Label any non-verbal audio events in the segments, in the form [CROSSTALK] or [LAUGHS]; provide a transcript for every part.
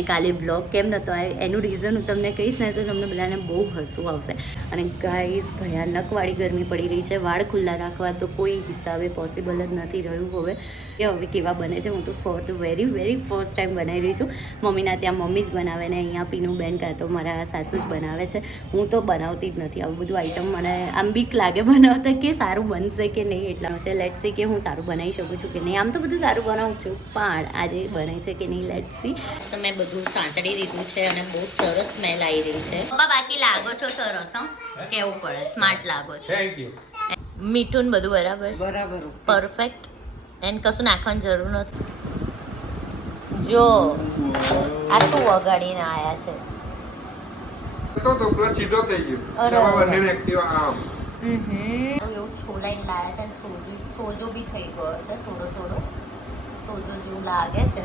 અને કાલે બ્લોગ કેમ નહોતો આવ્યો, એનું રીઝન હું તમને કહીશ ને તો તમને બધાને બહુ હસવું આવશે. અને ગાઈઝ ભયાનકવાળી ગરમી પડી રહી છે, વાળ ખુલ્લા રાખવા તો કોઈ હિસાબે પોસિબલ જ નથી રહ્યું હવે. કે હવે કેવા બને છે, હું તો for the very very first time બનાવી રહી છું. મમ્મીના ત્યાં મમ્મી જ બનાવે ને અહીંયા પીનું બેન કાં તો મારા સાસુ જ બનાવે છે. હું તો બનાવતી જ નથી. આવું બધું આઈટમ મને આમ બીક લાગે બનાવતા કે સારું બનશે કે નહીં એટલાનું છે. લેટ સી કે હું સારું બનાવી શકું છું કે નહીં. આમ તો બધું સારું બનાવું છું, પણ આજે બને છે કે નહીં લેટ સી તો મેં બધું સાંતળી દીધું છે અને બહુ સરસ સ્મેલ આવી રહી છે. પપ્પા બાકી લાગો છો સરસ હં? કેવું પડે? સ્માર્ટ લાગો છો. થેન્ક યુ મીઠું બધું બરાબર બરાબર પરફેક્ટ એને કશું નાખવાની જરૂર નથી. જો આ શું વગાડીને આયા છે. તો તો પ્લસ સીધો થઈ ગયો. હવે અરે. એક્ટિવ આમ. હમ. એવું છોલાઈને લાયા છે સોજો સોજો બી થઈ ગયો છે થોડો થોડો. સોજો જેવું લાગે છે.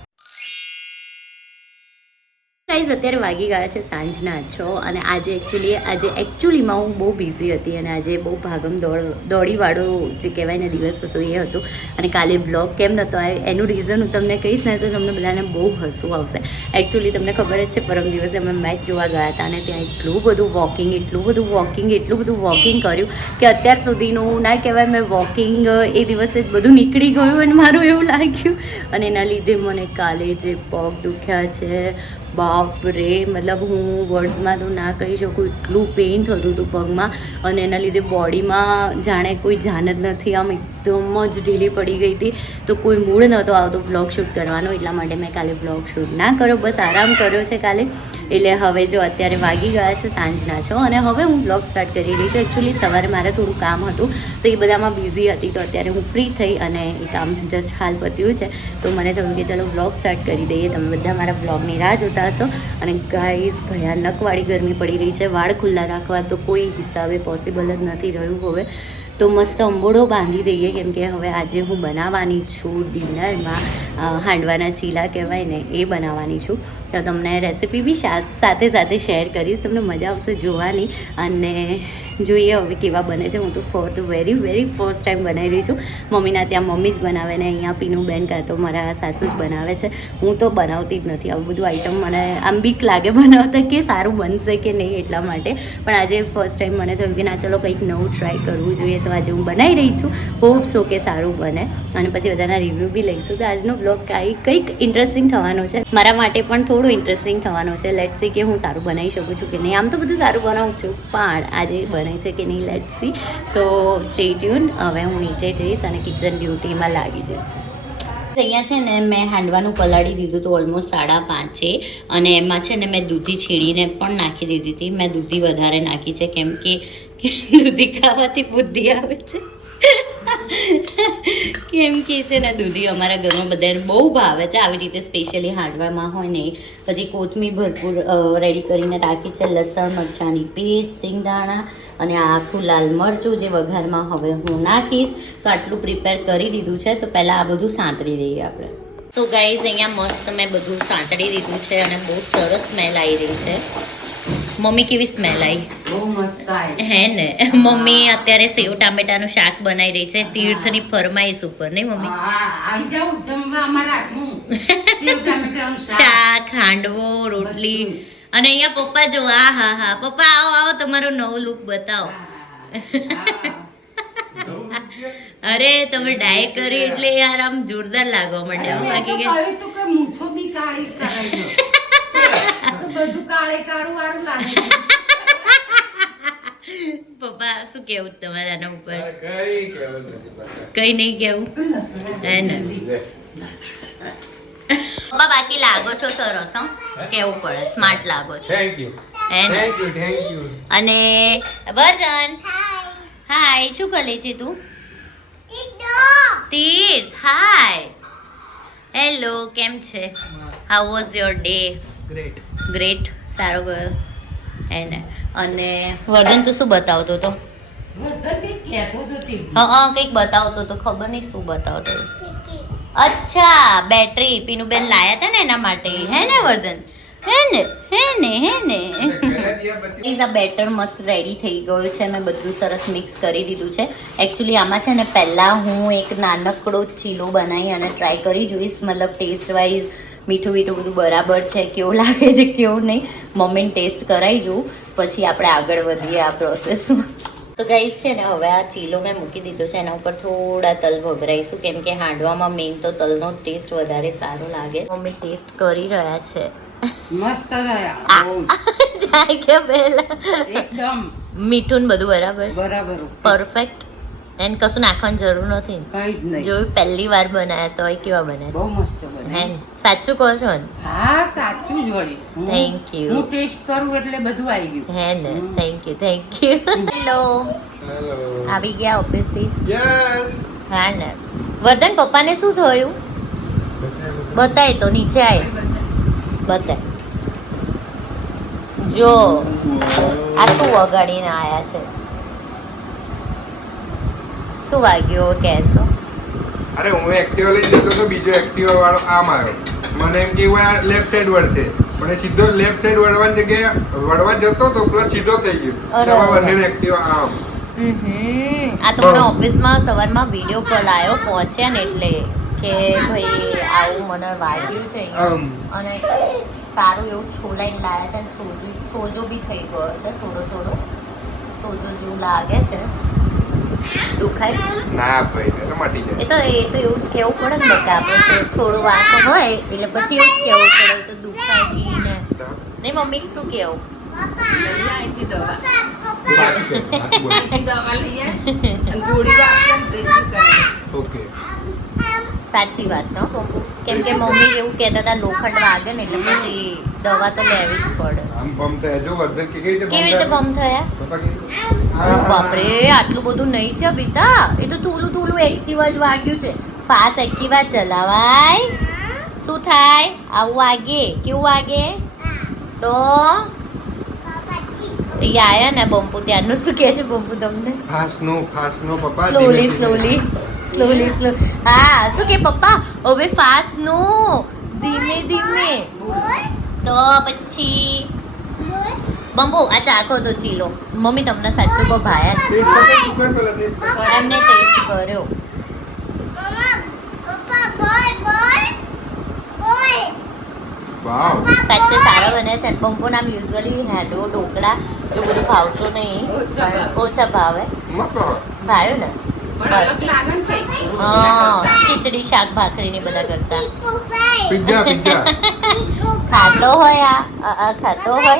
ગાઈઝ અત્યારે વાગી ગયા છે સાંજના છ અને આજે એકચ્યુઅલી આજે એકચ્યુઅલીમાં હું બહુ બિઝી હતી અને આજે બહુ ભાગમ દોડ, દોડીવાળો જે કહેવાય ને દિવસ હતો એ હતો. અને કાલે બ્લોગ કેમ નહોતો આવ્યો, એનું રીઝન હું તમને કહીશ ને તો તમને બધાને બહુ હસવું આવશે. એકચ્યુઅલી તમને ખબર જ છે, પરમ દિવસે અમે મેચ જોવા ગયા હતા અને ત્યાં એટલું બધું વોકિંગ એટલું બધું વોકિંગ એટલું બધું વોકિંગ કર્યું કે અત્યાર સુધીનું ના કહેવાય, મેં વોકિંગ એ દિવસે જ બધું નીકળી ગયું અને મારું એવું લાગ્યું. અને એના લીધે મને કાલે જે પગ દુખ્યા છે બાપ રે મતલબ હું વર્ડ્સમાં તો ના કહી શકું, એટલું પેઇન થતું હતું પગમાં અને એના લીધે બોડીમાં જાણે કોઈ જાન જ નથી, આમ એકદમ જ ઢીલી પડી ગઈ હતી. તો કોઈ મૂળ નહોતો આવતો બ્લોગ શૂટ કરવાનો, એટલા માટે મેં કાલે બ્લોગ શૂટ ના કર્યો. બસ આરામ કર્યો છે કાલે. એટલે હવે જો અત્યારે વાગી ગયા છે સાંજના છો અને હવે હું બ્લોગ સ્ટાર્ટ કરી રહી છું. એકચ્યુઅલી સવારે મારે થોડું કામ હતું, તો એ બધામાં બિઝી હતી, તો અત્યારે હું ફ્રી થઈ અને એ કામ જસ્ટ હાલ પત્યું છે. તો મને થયું કે ચાલો બ્લોગ સ્ટાર્ટ કરી દઈએ. તમે બધા મારા બ્લોગની રાહ જોતા હશો. અને ગાઈઝ ભયાનકવાળી ગરમી પડી રહી છે. વાળ ખુલ્લા રાખવા તો કોઈ હિસાબે પોસિબલ જ નથી રહ્યું હવે. તો મસ્ત અંબોડો બાંધી દઈએ, કેમ કે હવે આજે હું બનાવવાની છું ડિનરમાં હાંડવાના ચીલા કહેવાય ને, એ બનાવવાની છું. તો તમને રેસીપી બી સાથે સાથે શેર કરીશ. તમને મજા આવશે જોવાની. અને જોઈએ હવે કેવા બને છે. હું તો for the very very first time બનાવી રહી છું. મમ્મીના ત્યાં મમ્મી જ બનાવે ને અહીંયા પીનું બેન કાં તો મારા સાસુ જ બનાવે છે. હું તો બનાવતી જ નથી. આવું બધું આઈટમ મને આમ બીક લાગે બનાવતા કે સારું બનશે કે નહીં એટલા માટે. પણ આજે ફર્સ્ટ ટાઈમ મને થયું કે ના, ચલો કંઈક નવું ટ્રાય કરવું જોઈએ. તો આજે હું બનાવી રહી છું. હોપ સો કે સારું બને. અને પછી બધાના રિવ્યૂ બી લઈશું. તો આજનો બ્લોગ કાંઈ, કંઈક ઇન્ટરેસ્ટિંગ થવાનો છે. મારા માટે પણ થોડું ઇન્ટરેસ્ટિંગ થવાનું છે. લેટ સી કે હું સારું બનાવી શકું છું કે નહીં. આમ તો બધું સારું બનાવું છું, પણ આજે બને છે કે નહીં લેટ સી સો સ્ટે હવે હું નીચે જઈશ અને કિચન ડ્યુટીમાં લાગી જઈશ. અહીંયા છે ને મેં હાંડવાનું પલાળી દીધું હતું ઓલમોસ્ટ સાડા પાંચે અને એમાં છે ને મેં દૂધી છીણીને પણ નાખી દીધી હતી. મેં દૂધી વધારે નાખી છે, કેમ કે દૂધી ખાવાથી બુદ્ધિ આવે છે. કેમ કે છે ને દૂધી અમારા ઘરમાં બધાને બહુ ભાવે છે. આવી રીતે સ્પેશિયલી હાંડવામાં હોય ને, પછી કોથમીર ભરપૂર રેડી કરીને રાખી છે. લસણ, મરચાંની પેસ્ટ સિંગદાણા અને આખું લાલ મરચું જે વઘારમાં હવે હું નાખીશ, તો આટલું પ્રિપેર કરી દીધું છે. તો પહેલાં આ બધું સાંતળી દઈએ આપણે. તો ગાઈઝ અહીંયા મસ્ત મેં બધું સાંતળી દીધું છે અને બહુ સરસ સ્મેલ આવી રહી છે. મમ્મી કેવી સ્મેલ આવી હે ને? મમ્મી અત્યારે સેવ ટામેટાનું શાક બનાવી રહી છે. તીર્થની ફરમાઈશ ઉપર નહીં મમ્મી? શાક. હાંડવો રોટલી. અને અહીંયા પપ્પા જો આ હા હા. પપ્પા આવો આવો તમારો નવો લુક બતાવો. અરે તમે ડાય કરી એટલે યાર આમ જોરદાર લાગવા માંડ્યા. બાકી કે કહ્યું કે મૂછો બી કાળી બધું કાળે કાળું વાળું લાગે પપ્પા શું કેવું તમારા આના ઉપર? કઈ નહીં કેવું? હે ને. પપ્પા બાકી લાગો છો સરસ હં? કેવું પડે? સ્માર્ટ લાગો છો. Thank you thank you thank you અને વર્ધન હાય શું કરે છે તું? તીર્થ હાય હેલો કેમ છે? How was your day great great સારો ગયો. હે ને અને વર્ધન તું શું બતાવતો હતો? હા હા કંઈક બતાવતો તો. ખબર નહીં શું બતાવતો અચ્છા બેટરી પીનુબેન લાયા હતા ને એના માટે. હે ને વર્ધન? હે ને હે ને હે ને. આ બેટર મસ્ત રેડી થઈ ગયો છે. મેં બધું સરસ મિક્સ કરી દીધું છે. એકચ્યુઅલી આમાં છે ને પહેલાં હું એક નાનકડો ચીલો બનાવી અને ટ્રાય કરી. જોઈશ મતલબ ટેસ્ટ વાઇઝ મીઠું મીઠું બધું બરાબર છે કેવું લાગે છે કેવું નહીં. મમ્મીને ટેસ્ટ કરાવી જોઉં પછી આપણે આગળ વધીએ આ પ્રોસેસમાં. તો ગાઈસ છે ને હવે આ ચીલો મેં મૂકી દીધો છે એના ઉપર થોડા તલ ભભરાઈશું કેમ કે હાંડવામાં મેઇન તો તલનો ટેસ્ટ વધારે સારો લાગે. મમ્મી ટેસ્ટ કરી રહ્યા છે. મસ્ત રહ્યા [LAUGHS] જાય કે પહેલા. એકદમ. મીઠું ને બધું બરાબર છે. બરાબર. પરફેક્ટ એને કશું નાખવાની જરૂર નથી. કઈ જ નહીં. જો પહેલી વાર બનાયા તો કેવા બનાયા? બહુ મસ્ત હે? બને સાચું કહો છો ને? હા સાચું જ વળી. હું- Thank હું ટેસ્ટ કરું એટલે બધું આવી ગયું. હે ને? Thank you thank you hello hello આવી ગયા ઓફિસથી યસ હા ને? વર્ધન પપ્પાને શું થયું? બતાય તો નીચે આય. બતાય જો આ શું વગાડીને આયા છે. શું વાગ્યું કહેશો? અરે હું એક્ટિવા લઈ જતો તો બીજો એક્ટિવા વાળો આમ આવ્યો. મને એમ કે આ લેફ્ટ સાઈડ વળશે. પણ સીધો લેફ્ટ સાઈડ વળવાની જગ્યાએ વળવા જતો તો પ્લસ સીધો થઈ ગયો. બંને એક્ટિવા આમ. આ તો મને ઓફિસમાં સવારમાં વીડિયો કોલ આવ્યો પહોંચ્યા ને એટલે કે ભાઈ આવું મને વાગ્યું છે અને સારું એવું છોલાઈને લાયા છે અને સોજો સોજો બી થઈ ગયો છે થોડો થોડો. સોજો જેવું લાગે છે. તું એ તો એ તો એવું જ કેવું પડે ને કે આપણે થોડું વાતો હોય એટલે પછી એવું કેવું પડે તો દુખાય ને. નહીં શું કેવું સાચી વાત છે કેમ કે મમ્મી એવું કહેતા હતા લોખંડ વાગે ને એટલે પછી દવા તો લેવી જ પડે. આમ બમ થાય. જો વર્ધન કે કેવી રીતે કેવી રીતે બમ થયા? બાપરે આટલું બધું નહીં થયા બીતા એ તો થોડું થોડું એક્ટિવા જ વાગ્યું છે. Fast Activa ચલાવાય. શું થાય? આવું વાગે. કેવું વાગે? તો? એ આયા ને બમ્પુ ત્યારનું શું કહે છે બમ્પુ તમને? ફાસ્ટ નો ફાસ્ટ નો પપ્પા સ્લોલી સ્લોલી. સ્લોલી સ્લો હા શું કે પપ્પા? હવે ફાસ્ટ નો. ધીમે ધીમે. તો પછી? બંબુ આ ચાખો તો ચીલો. મમ્મી તમને સાચું કહો ભાયા. એમને ટેસ્ટ કર્યો. સાચે સારો બને છે. બંપુ નામ યુઝ્યુઅલી હેડો ઢોકળા એવું બધું ભાવતું નહીં. ઓછા ભાવે. ભાવ્યું ને? ખીચડી શાક ભાખરી ને બધા કરતા. Pizza pizza. ખાતો હોય આ ખાતો હોય?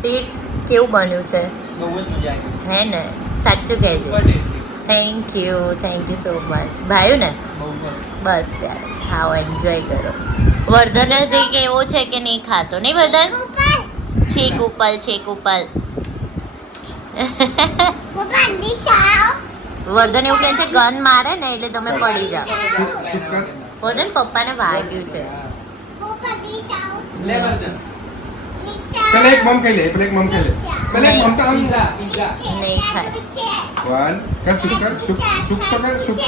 ટેસ્ટ કેવું બન્યું છે? બહુ જ મજા આવી. હે ને? સાચું કહેજે thank you thank you so much ભાઈ ને? બસ ત્યારે. ખાઓ એન્જોય કરો. વર્ધન જે એક એવો છે કે નહીં ખાતો? નહીં વર્ધન? છેક ઉપલ. છેક ઉપલ. વર્ધન એવું કહે છે ગન મારે ને એટલે તમે પડી જાઓ. વર્ધન પપ્પાને વાગ્યું છે. પેલા એક મમ ખાઈ લે પેલા એક મમ ખાઈ લે. પેલા એક મમ તો આમ નહીં ખાય વન કર સુપ કર સુપ સુપ તો કર સુપ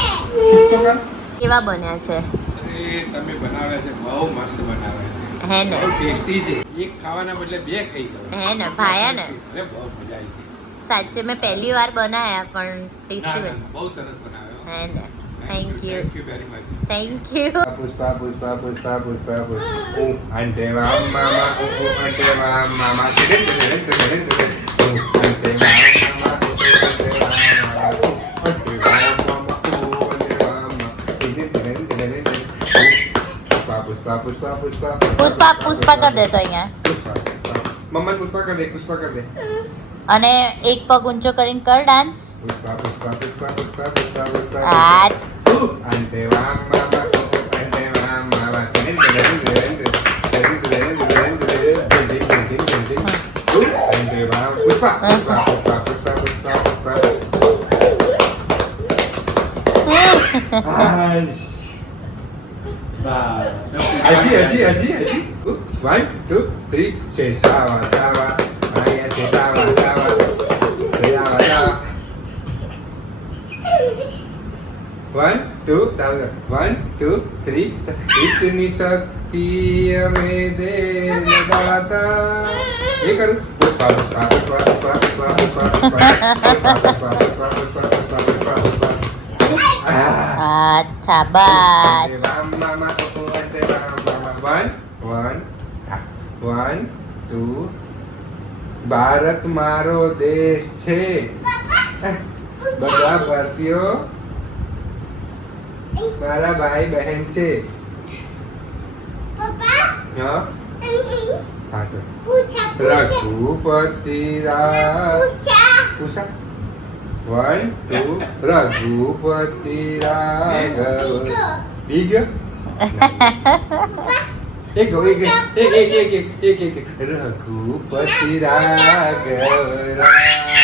સુપ તો કર. કેવા બન્યા છે? અરે તમે બનાવે છે બહુ મસ્ત બનાવે છે. હે ને. ટેસ્ટી છે. એક ખાવાના બદલે બે ખાઈ ગયો હે ને ભાયા ને. અરે બહુ મજા આવી ગઈ. સાચે મેં પહેલી વાર બનાયા પણ ટેસ્ટી બન્યા બહુ સરસ બનાવ્યો હે ને thank you thank you very much thank you Pushpa Pushpa Pushpa Pushpa Pushpa ઓ આંટે વામ મામા ઓ ઓ આંટે વામ મામા ટેડે ટેડે ટેડે ટેડે ઓ આંટે વામ મામા ઓ ઓ આંટે વામ મામા આંટે વામ पुष्पा पुष्पा पुष्पा पुष्पा पुष्पा कर दे तो यहाँ मम्मा पुष्पा कर दे पुष्पा कर दे અને એક પગ ઊંચો કરીને કર dance Allí, allí, allí, allí. One, two, three. Se saba, saba. Vaya, se saba. One two તાલુ one two three રીતની શક્તિ અમે દે દાતા એ કરું અચ્છા બસ રામ મામા રામ મામા one one one two Bharat મારો દેશ છે બધા ભારતીયો મારા ભાઈ બહેન છે. રઘુપતિ વન ટુ રઘુપતિ રાઘવ ઈ ગયો એક એક. એક એક એક એક એક એક એક. રઘુપતિ રાઘવ અંડે